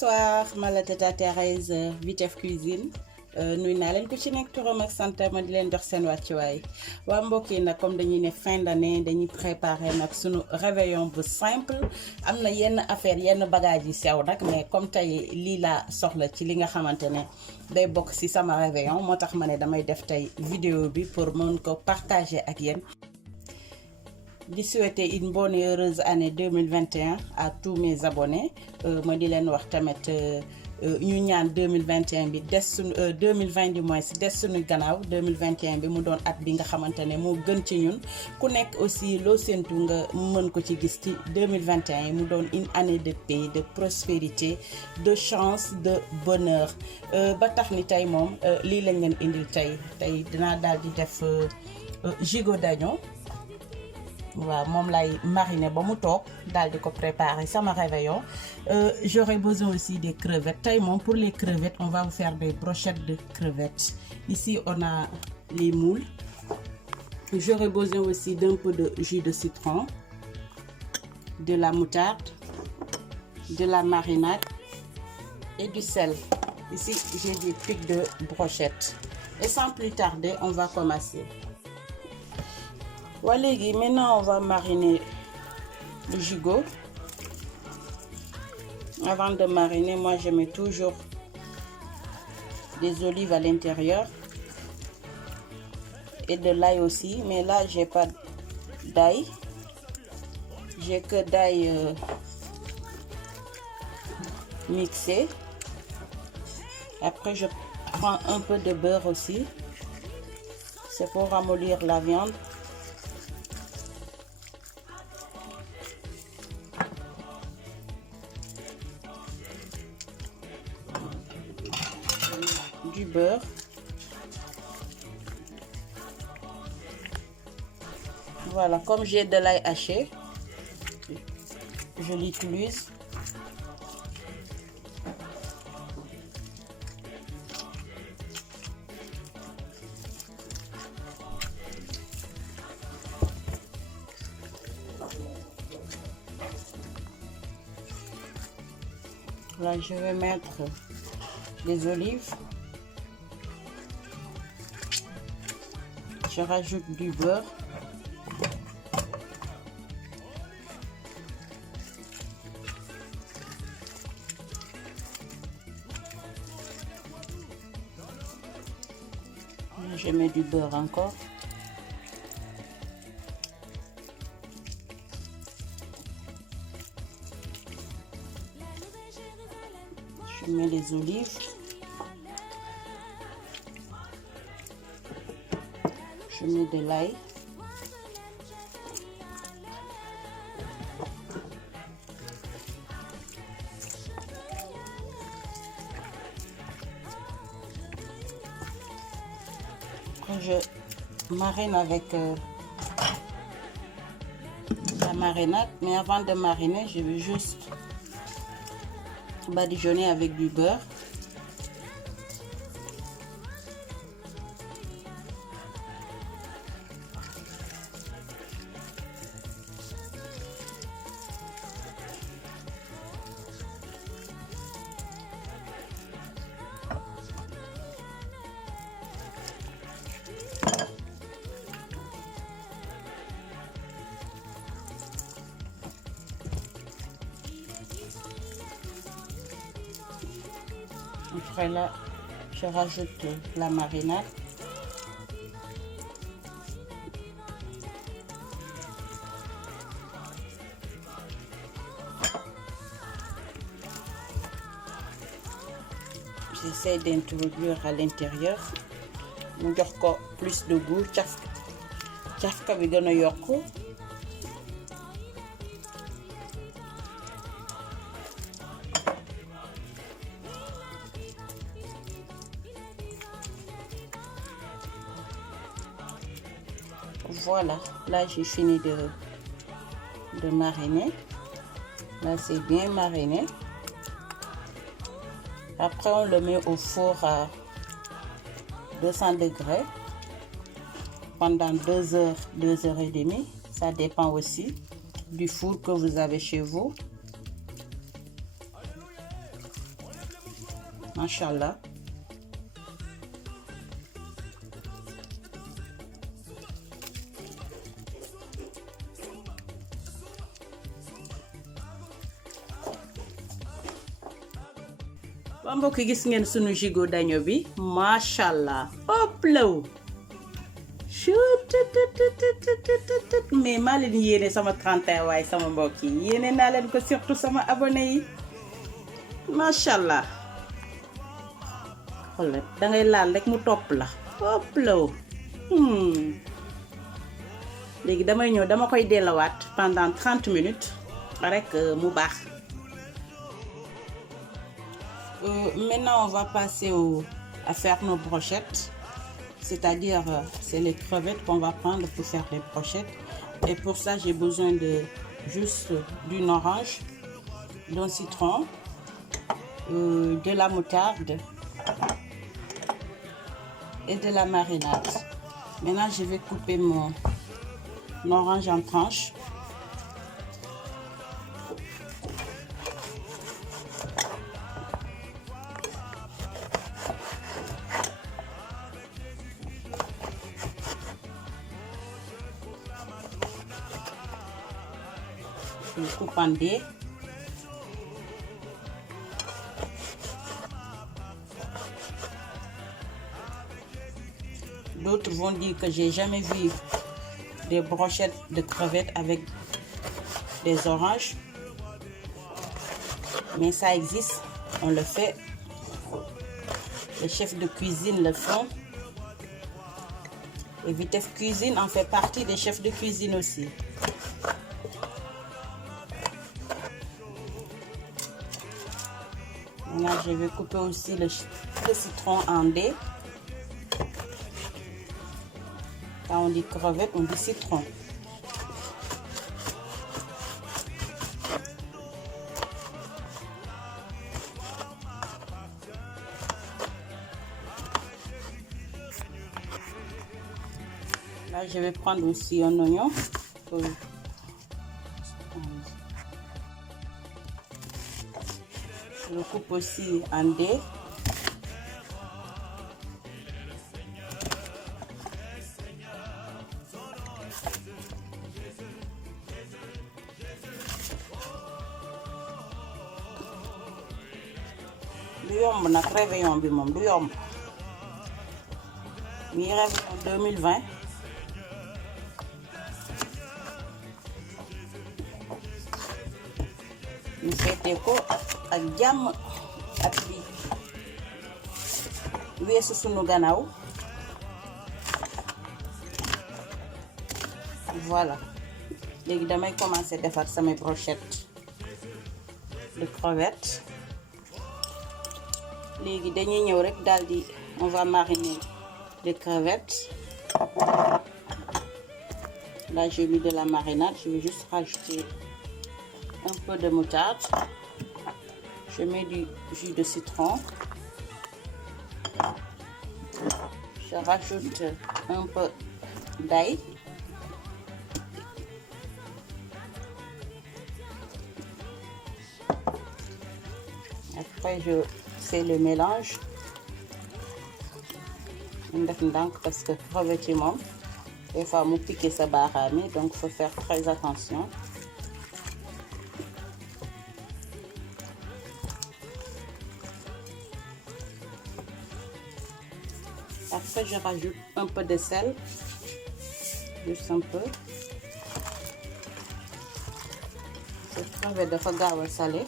Bonsoir, ma la tata Thérèse Vitef Cuisine nuy naa leen ku ci nekk turam ak santam ma di leen jox seen wàccuwaay waa mbokk yi nag comme dañuy ne fin d'année dañuy préparer nag sunu réveillon bu simple am na yenn affaire yenn bagage yi sew nag mais comme tey lii laa soxla ci li nga xamante ne day bokk ci sama réveillon moo tax ma ne damay def tey vidéo bi pour mën ko partager ak yéen. Di souhaiter une bonne et heureuse année 2021 à tous mes abonnés ma di leen wax tamit ñu ñaan 2021 bi des suñu 2020 du moins des suñu gannaaw 2021 bi mu doon at bi nga xamante ne moo gën ci ñun ku nekk aussi loo séntu nga mën ko ci gis ci 2021 yi mu doon une année de paix de prospérité de chance de bonheur ba tax ni tey moom lii lañ leen indil tey dinaa daal di def gigot d'agneau. waaw moom lay mariner ba mu toog daal di ko préparer sama réveillon j'aurai besoin aussi des crevettes tey moom pour les crevettes on va vous faire des brochettes de crevettes ici on a les moules j'aurai besoin aussi d'un peu de jus de citron de la moutarde de la marinade et du sel. Ici j'ai des pics de brochettes et sans plus tarder on va commencer. Voilà, maintenant on va mariner le gigot. Avant de mariner, moi je mets toujours des olives à l'intérieur et de l'ail aussi, mais là j'ai pas d'ail, j'ai que d'ail mixé. Après je prends un peu de beurre aussi, c'est pour ramollir la viande. Du beurre, voilà, comme j'ai de l'ail haché, je l'utilise. Là, je vais mettre des olives. Je rajoute du beurre. Je mets du beurre encore. Je mets les olives. Je mets de l'ail. Je marine avec la marinade, mais avant de mariner, je vais juste badigeonner avec du beurre. Après là, je rajoute la marinade. J'essaie d'introduire à l'intérieur. mu jox ko plus de goût cafka bi gën a yokku. Voilà, là j'ai fini de mariner. Là c'est bien mariné. Après on le met au four à 200 degrés pendant 2 heures, 2 heures et demie. Ça dépend aussi du four que vous avez chez vous. machallah. Waa mbokk gis ngeen sunu gigot d'agneau bi machallah hop law mais maa leen yéene sama 31 waaye sama mbokk yi yéene naa leen ko surtout sama abonné yi machallah xoolal dangay laal rek mu topp la hop law léegi damay ñëw dama koy dellawaat pendant 30 minutes rek mu baax. Maintenant, on va passer à faire nos brochettes, c'est-à-dire c'est les crevettes qu'on va prendre pour faire les brochettes. Et pour ça, j'ai besoin de juste d'une orange, d'un citron, de la moutarde et de la marinade. Maintenant, je vais couper mon orange en tranches. Je coupe en dés. D'autres vont dire que j'ai jamais vu des brochettes de crevettes avec des oranges, mais ça existe, on le fait. Les chefs de cuisine le font. Et Vitef Cuisine en fait partie des chefs de cuisine aussi. Là, je vais couper aussi le citron en dés. Quand on dit crevette, on dit citron. Là, je vais prendre aussi un oignon. Je le coupe aussi en dés. Du yomb nag réveillon bi moom du yomb mi réveillon 2020 ñu féete ko ak jàmm ak bi weesu sunu gannaaw. Voilà léegi damay commencer defar samay brochettes de crevettes. Léegi dañuy ñëw rek daldi on va mariner les crevettes. Là j'ai mis de la marinade, je vais juste rajouter un peu de moutarde. Je mets du jus de citron. Je rajoute un peu d'ail. Après je fais le mélange. On def ndànk parce que crevettes yi moom des fois mu piquer sa baaraam yi, donc faut faire très attention. Après je rajoute un peu de sel, juste un peu. Cette crevette dafa gaaw a salé.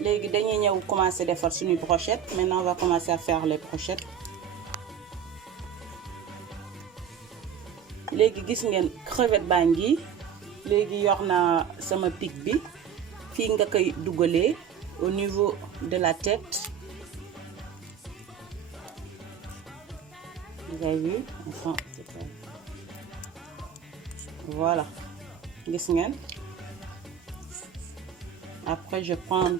Léegi dañuy ñëw commencer defar suñu brochette. Maintenant on va commencer à faire les brochettes. Léegi gis ngeen crevette baa ngi. Léegi yor naa sama pic bi. Fii nga koy dugalee au niveau de la tête. Vous avez vu? Enfin, voilà. Gis ngeen. Après je prends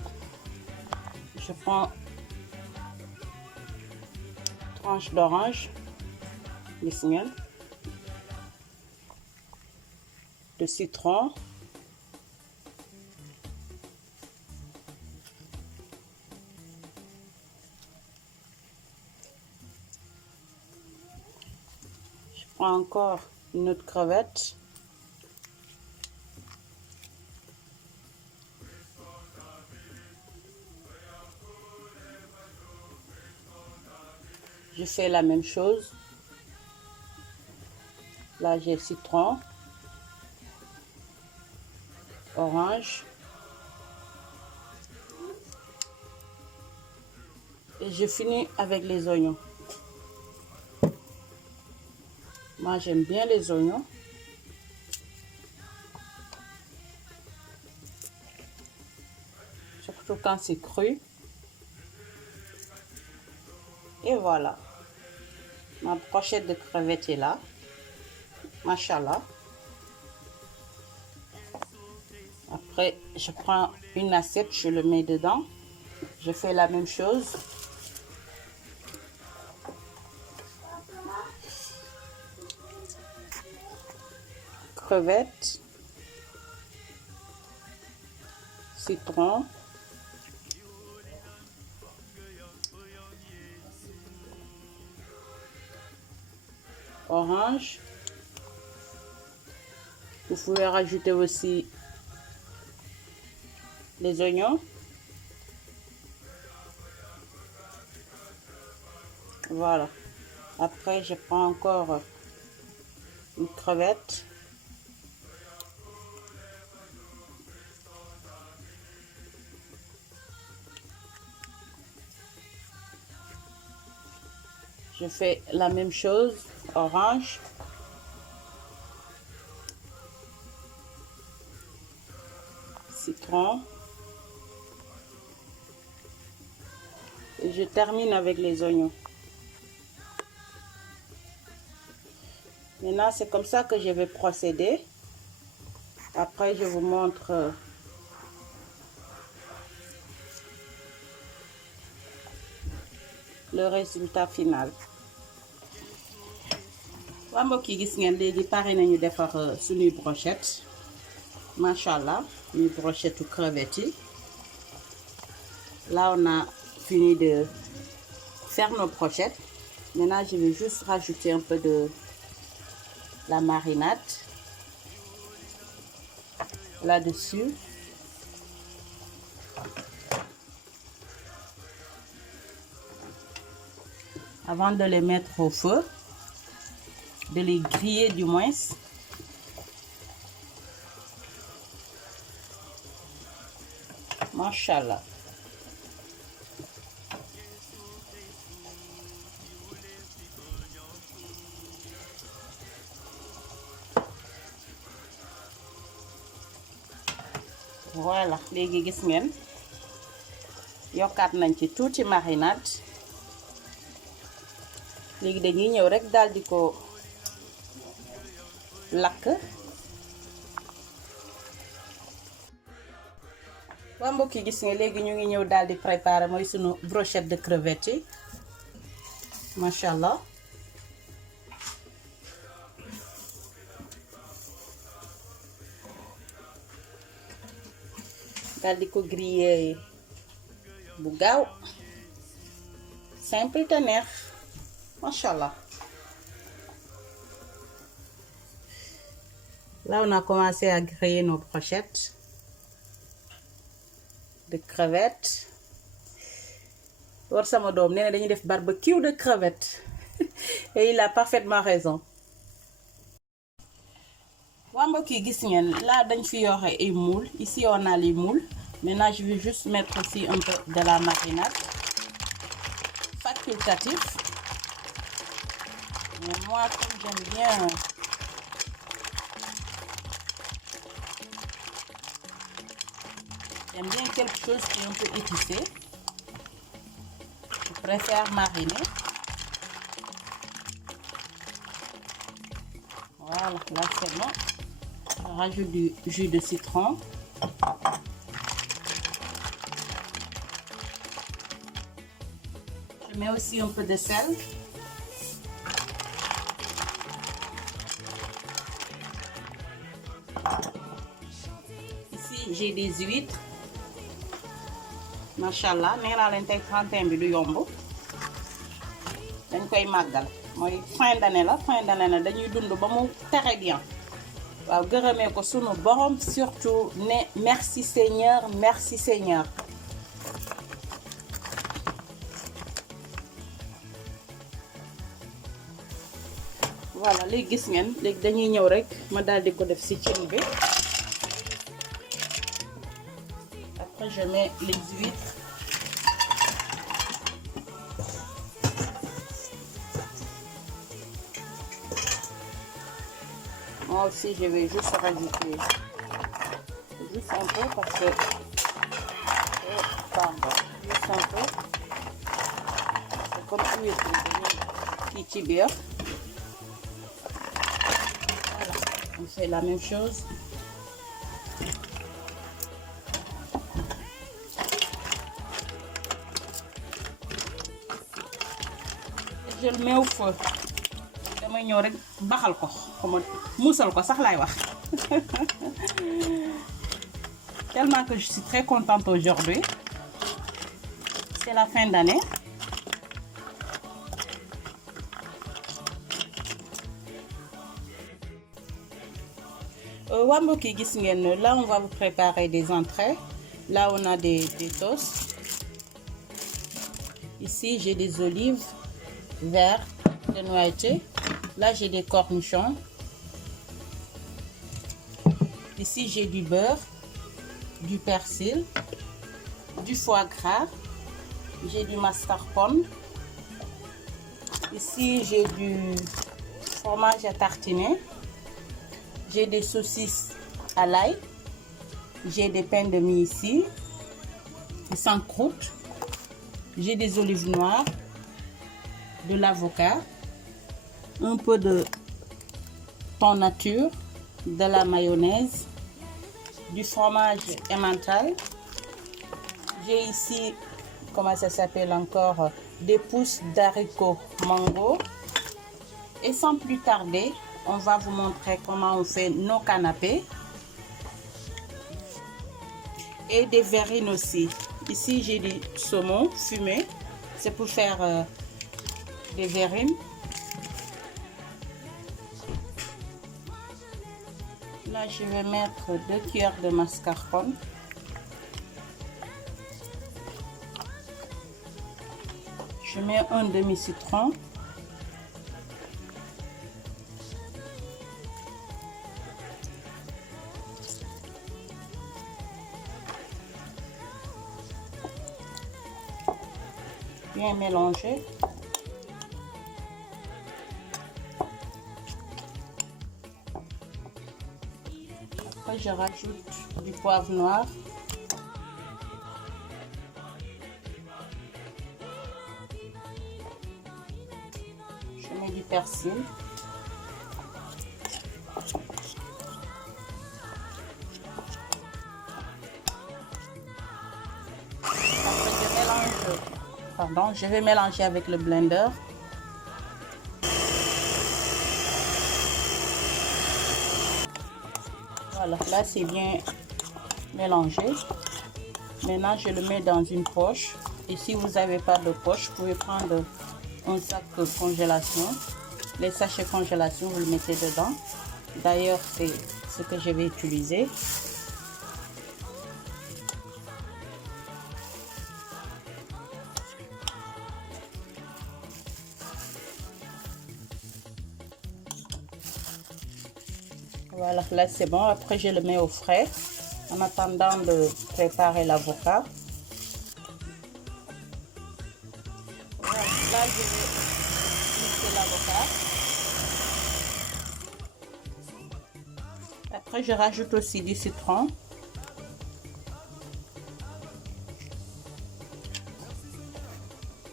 tranche d'orange. Gis ngeen. de citron. Je prends encore une autre crevette. Je fais la même chose. Là, j'ai citron, orange. Et je finis avec les oignons. Moi, j'aime bien les oignons. Surtout quand c'est cru. Et voilà. Ma brochette de crevettes est là. Machallah. Après, je prends une assiette, je le mets dedans. Je fais la même chose. Crevettes. Citron. Orange. Vous pouvez rajouter aussi les oignons. Voilà. Après, je prends encore une crevette. Je fais la même chose. Orange. Citron. Et je termine avec les oignons. Maintenant, c'est comme ça que je vais procéder. Après, je vous montre le résultat final. waa mbokk yi gis ngeen léegi pare nañu defar suñuy brochette. Machallah, une brochette aux crevettes. Là, on a fini de faire nos brochettes. Maintenant, je vais juste rajouter un peu de la marinade là-dessus. Avant de les mettre au feu, de les griller du moins. Machallah. Voilà, léegi gis ngeen yokkaat nañ ci tuuti marinade. Léegi dañuy ñëw rek daal di ko lakk. waa mbokk yi gis nga léegi ñu ngi ñëw daal di préparer mooy sunu brochette de crevettes yi. Machallah. daal di ko griller bu gaaw simple te neex. Machallah. Là, on a commencé à griller nos brochettes de crevettes. War sama doom nee na dañuy def barbecue de crevettes. Et il a parfaitement raison. waa mbokk yi gis ngeen là dañ fi yore ay moules. Ici on a les moules. Maintenant je vais juste mettre aussi un peu de la marinade. Facultatif. Mais moi comme j'aime bien quelque chose qui est un peu épicé. Je préfère mariner. Voilà, là c'est bon. On rajoute du jus de citron. Je mets aussi un peu de sel. j'ai des huîtres. Machallah nee naa leen tey 31 bi du yomb dañ koy màggal mooy fin d'année la dañuy dund ba mu très bien waaw gërëmee ko sunu borom surtout ne merci Seigneur merci Seigneur. Voilà léegi gis ngeen léegi dañuy ñëw rek ma daal di ko def ci cin bi. Après je mets les huîtres. Moi aussi je vais juste rajouter juste un peu parce que pardon juste un peu c'est comme huître kii ci biir. Voilà on fait la même chose. Je le mets au feu damay ñëw rek baxal ko xama muusal ko sax laay wax tellement que je suis très contente aujourd'hui c'est la fin d'année. Waa mbokk yi gis ngeen là on va vous préparer des entrées. Là on a des toasts. Ici j'ai des olives vertes dénoyautées. Là j'ai des cornichons. Ici j'ai du beurre, du persil, du foie gras, j'ai du mascarpone. Ici j'ai du fromage à tartiner. J'ai des saucisses à l'ail. J'ai des pains de mie ici, sans croûte. J'ai des olives noires, de l'avocat, un peu de thon nature, de la mayonnaise, du fromage emmental. J'ai ici, comment ça s'appelle encore, des pousses d'haricots mango. Et sans plus tarder, on va vous montrer comment on fait nos canapés. Et des verrines aussi. Ici, j'ai du saumon fumé. C'est pour faire des verrines. Là, je vais mettre 2 cuillères de mascarpone. Je mets un demi-citron. Bien mélanger. Après, je rajoute du poivre noir. Je mets du persil. Pardon, je vais mélanger avec le blender. Voilà, là c'est bien mélangé. Maintenant, je le mets dans une poche. Et si vous n'avez pas de poche, vous pouvez prendre un sac de congélation. Les sachets congélation, vous le mettez dedans. D'ailleurs, c'est ce que je vais utiliser. Voilà, là c'est bon. Après, je le mets au frais en attendant de préparer l'avocat. Voilà, là, je vais mixer l'avocat. Après, je rajoute aussi du citron.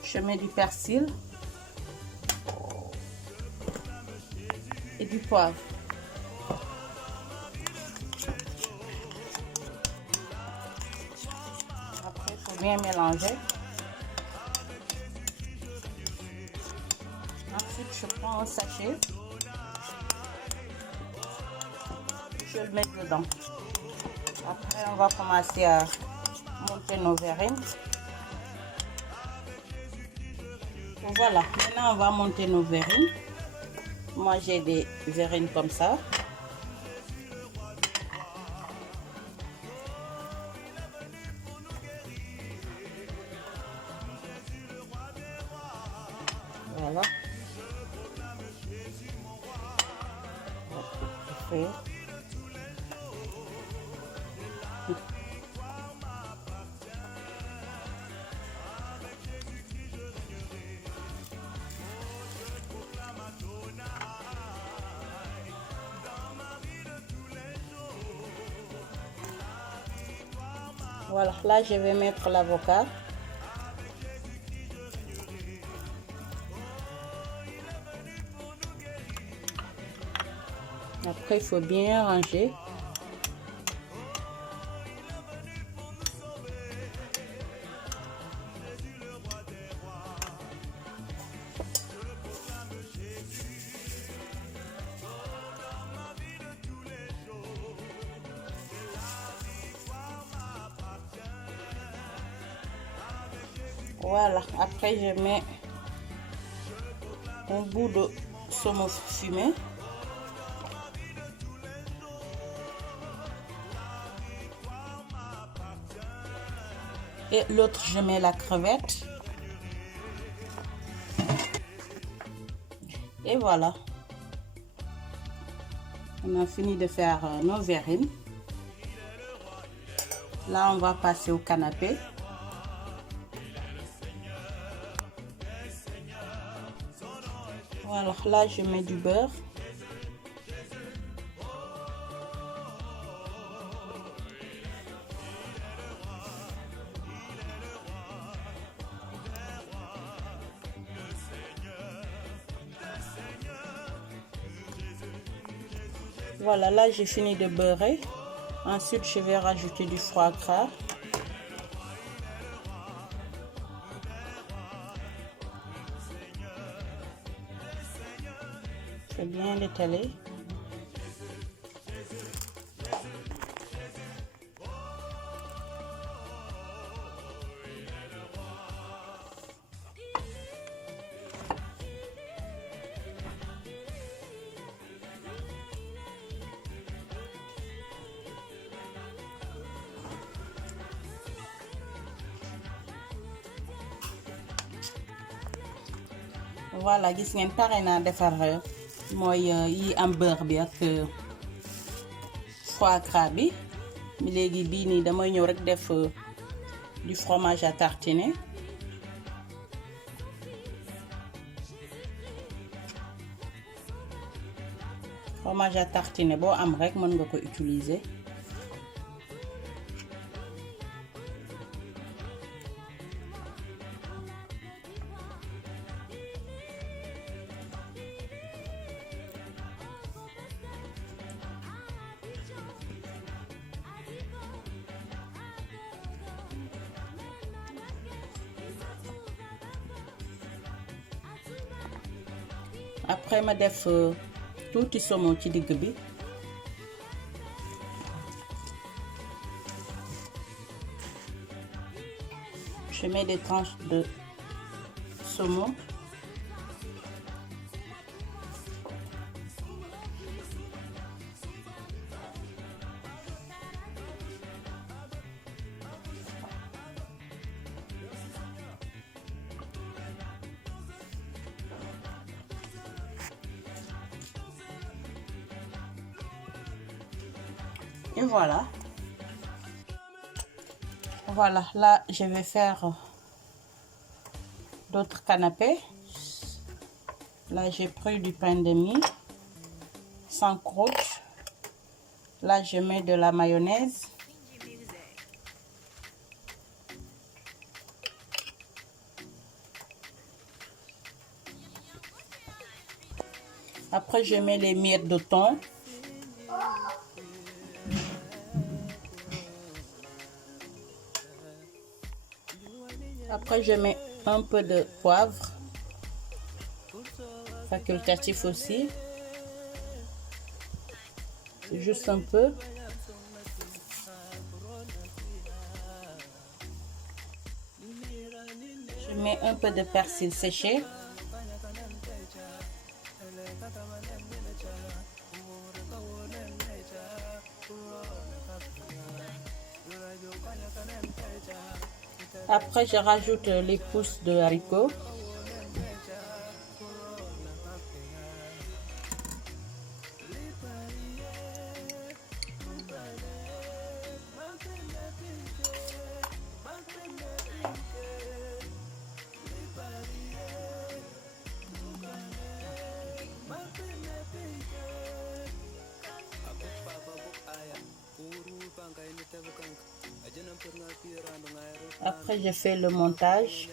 Je mets du persil et du poivre. Bien mélanger. Ensuite, je prends un sachet. Je le mets dedans. Après, on va commencer à monter nos verrines. Voilà, maintenant on va monter nos verrines. Moi j'ai des verrines comme ça. Voilà. Parfait. Voilà, là je vais mettre l'avocat. Après, il faut bien ranger. Voilà, après je mets un bout de saumon fumé. Et l'autre, je mets la crevette. Et voilà. On a fini de faire nos verrines. Là, on va passer au canapé. Voilà, là, je mets du beurre. Voilà, là j'ai fini de beurrer. Ensuite, je vais rajouter du foie gras. Je vais bien l'étaler. Voilà, gis ngeen pare naa defar mooy yi am beurre bi ak foie gras bi. Léegi bii nii damay ñëw rek def du fromage à tartiner. Fromage à tartiner boo am rek mën nga ko utiliser. Après ma def tuuti saumon ci digg bi. Je mets des tranches de saumon. Et voilà. Voilà, là je vais faire d'autres canapés. Là j'ai pris du pain de mie sans croûte. Là je mets de la mayonnaise. Après je mets les miettes de thon. Après je mets un peu de poivre, facultatif aussi, juste un peu. mets un peu de persil séché. Après, je rajoute les pousses de haricots. Après, je fais le montage.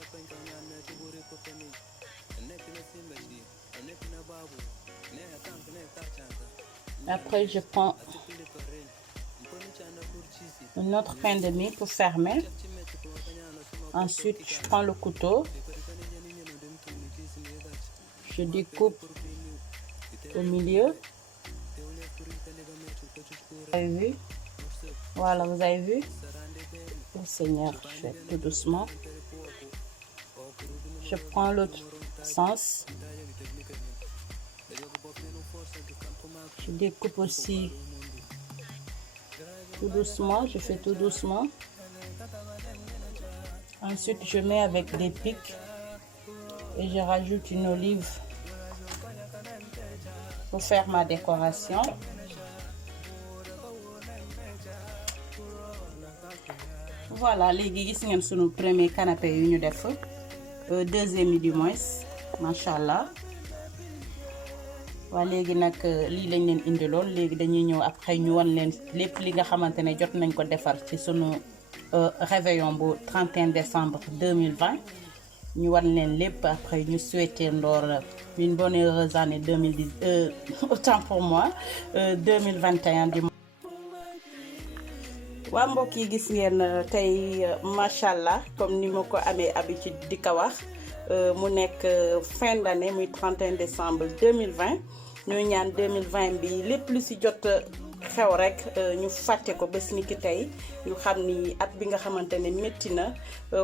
Après, je prends une autre pain de mie pour fermer. Ensuite, je prends le couteau. Je découpe au milieu. Vous avez vu? Voilà, vous avez vu? Oh Seigneur, je fais tout doucement. Je prends l'autre sens. Je découpe aussi tout doucement. Je fais tout doucement. Ensuite, je mets avec des pics et je rajoute une olive pour faire ma décoration. Voilà, léegi gis ngeen sunu premier canapé yu ñu def deuxième du moins machallah. Waa léegi nag lii lañ leen indiloon léegi dañuy ñëw après ñu wan leen lépp li nga xamante ne jot nañ ko defar ci sunu réveillon bu 31 décembre 2020 ñu wan leen lépp après ñu souhaiter ndoor une bonne heureuse année 2010 autant pour moi 2021 di waa mbokk yi gis ngeen tey machallah comme ni ma ko amee habitude di ko wax mu nekk fin d'année muy 31 décembre 2020 ñu ñaan 2020 bi lépp lu ci jot xew rek ñu fàtte ko bés ni ki tey ñu xam ni at bi nga xamante ne métti na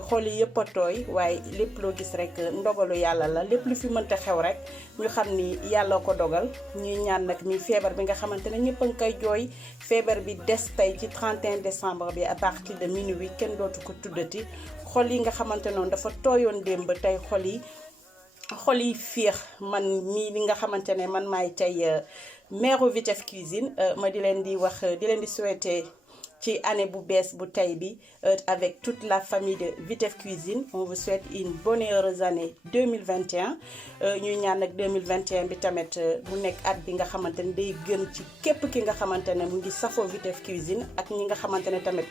xol yi yëpp a tooy waaye lépp loo gis rek ndogalu yàlla la lépp lu fi mënta xew rek ñu xam ni yàlla ko dogal ñuy ñaan nag mi feebar bi nga xamante ne ñëpp a ngi koy jooy feebar bi des tey ci 31 décembre bi à partir de minuit kenn dootu ko tuddati xol yi nga xamante noonu dafa tooyoon démb tey xol yi fiix man mii li nga xamante ne man maay tey mère Vitef Cuisine ma di leen di souhaiter ci année bu bees bu tey bi avec toute la famille de Vitef Cuisine on vous souhaite une bonne et heureuse année 2021 ñuy ñaan nag 2021 bi tamit mu nekk at bi nga xamante ne day gën ci képp ki nga xamante ne mu ngi safoo Vitef Cuisine ak ñi nga xamante ne tamit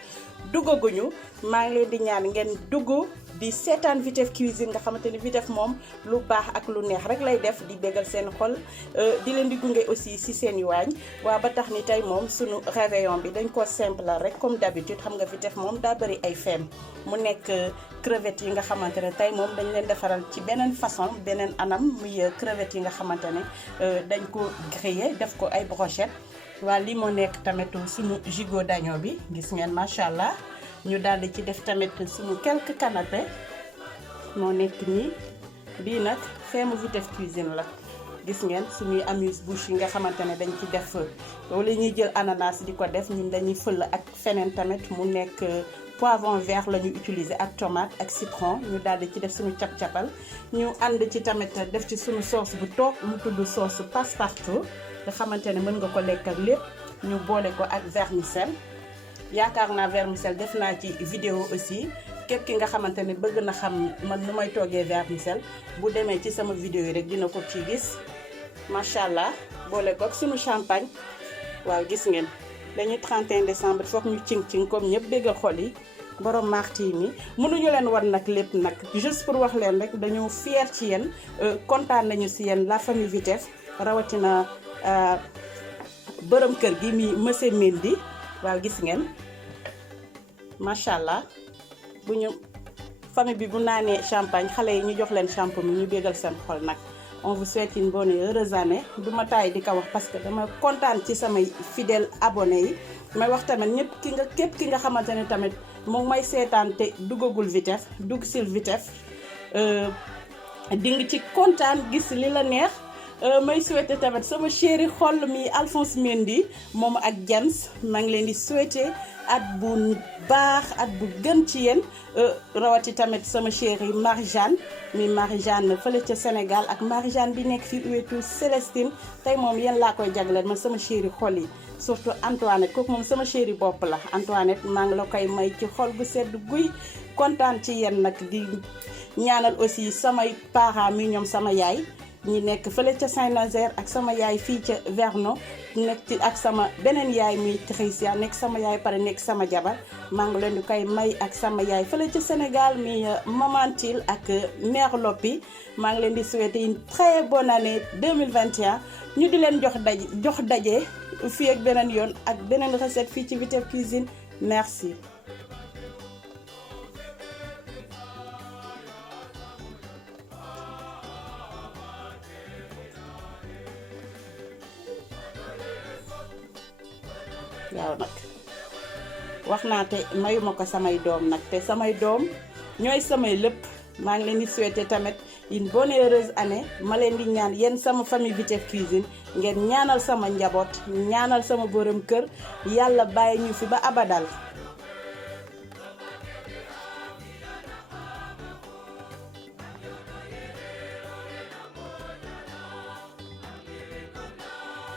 duggaguñu maa ngi leen di ñaan ngeen dugg di seetaan Vitef Cuisine nga xamante ni Vitef moom lu baax ak lu neex rek lay def di bégal seen xol di leen di gunge aussi si seen waañ waa ba tax ni tey moom sunu réveillon bi dañ ko simple rek comme d'habitude xam nga Vitef moom daa bëri ay feem mu nekk crevettes yi nga xamante ne tey moom dañ leen defaral ci beneen façon beneen anam muy crevettes yi nga xamante ne dañ ko grillé def ko ay brochettes waa lii moo nekk tamit sunu gigot d'agneau bi gis ngeen macha allah. ñu daal di ci def tamit suñu quelques canapés moo nekk nii bii nag feemu Vitef Cuisine la gis ngeen suñuy amuse-bouche yi nga xamante ne dañ ci def wala ñuy jël ananas di ko def ñun dañuy fël ak feneen tamit mu nekk poivron vert la ñu utiliser ak tomate ak citron ñu daal di ci def suñu cap-capal ñu ànd ci tamit def ci suñu sauce bu toog mu tudd sauce passe-partout nga xamante ne mën nga ko lekk ak lépp ñu boole ko ak vermicelle. yaakaar naa vermicelle def naa ci vidéo aussi képp ki nga xamante ne bëgg na xam man nu may toogee vermicelle bu demee ci sama vidéo yi rek dina ko ci gis macha allah boole ko ak suñu champagne waaw gis ngeen dañuy 31 décembre foog ñu cing comme ñëpp béggal xol yi borom marti mi mënuñu leen war nag lépp nag juste pour wax leen rek dañu fier ci yéen kontaan nañu si yéen la famille Vitef rawatina borom kër gi mi monsieur Mendy waaw gis ngeen macha allah bu ñu famille bi bu naanee champagne xale yi ñu jox leen champagne ñu bégal seen xol nag on vous souhaite une bonne et heureuse année du ma taay di ko wax parce que dama kontaan ci samay fidèles abonnés yi may wax tamit képp ki nga xamante ne tamit moom may seetaan te duggagul Vitef dugg sil Vitef di nga ci kontaan gis li la neex. may souhaiter tamit sama chéri xol mi Alphonse Mendy moom ak James maa ngi leen di souhaiter at bu baax at bu gën ci yéen rawati tamit sama chéri Marie-Jeanne mi Marie-Jeanne fële ca Sénégal ak Marie-Jeanne bi nekk fii wetu Célestine tey moom yéen laa koy jagleel man sama chéri xol yi surtout Antoinette kooku moom sama chéri bopp la Antoinette maa ngi la koy may ci xol bu sedd guy kontaan ci yéen nag di ñaanal aussi samay parents mi ñoom sama yaay ñi nekk fële ca Saint-Nazaire ak sama yaay fii ca Vernon nekk ak sama beneen yaay muy Tricia nekk sama yaay pare nekk sama jabar maa ngi leen di koy may ak sama yaay fële ca Sénégal mi Mamantil ak mère Lopi maa ngi leen di souhaiter une très bonne année 2021 ñu di leen jox daje fii ak beneen yoon ak beneen recette fii ci Vitef Cuisine merci. waaw nag wax naa te mayuma ko samay doom nag te samay doom ñooy samay lépp maa ngi leen di souhaiter tamit une bonne heureuse année ma leen di ñaan yéen sama famille Vitef Cuisine ngeen ñaanal sama njaboot ñaanal sama borom kër yàlla bàyyi ñu fi ba abadal